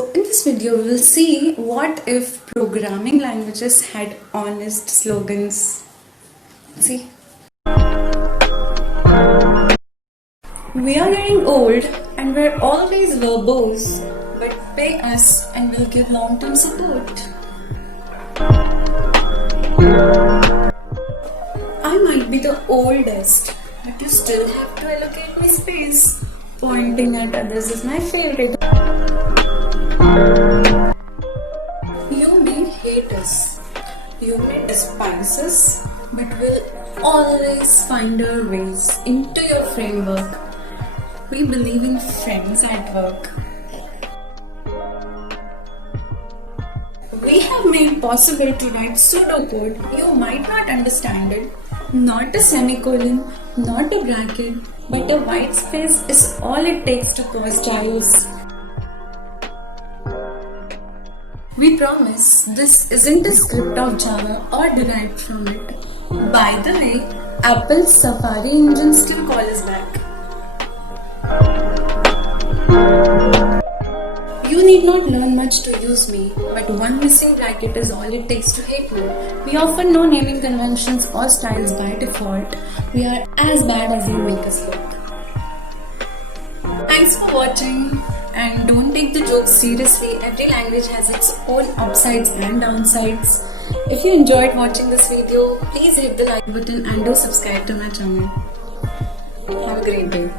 So in this video we will see what if programming languages had honest slogans. See, we are getting old and we're always verbose, but pay us and we'll give long-term support. I might be the oldest, but you still have to allocate me space. Pointing at others is my favorite. You may hate us, you may despise us, but we'll always find our ways into your framework. We believe in friends at work. We have made possible to write pseudocode. You might not understand it. Not a semicolon, not a bracket, but a white space is all it takes to cause chaos. We promise this isn't a script of Java or derived from it. By the way, Apple's Safari engine still calls us back. You need not learn much to use me, but one missing bracket is all it takes to hate me. We offer no naming conventions or styles by default. We are as bad as you make us look. Thanks for watching, and don't take the jokes seriously. Every language has its own upsides and downsides. If you enjoyed watching this video, please hit the like button and do subscribe to my channel. Have a great day.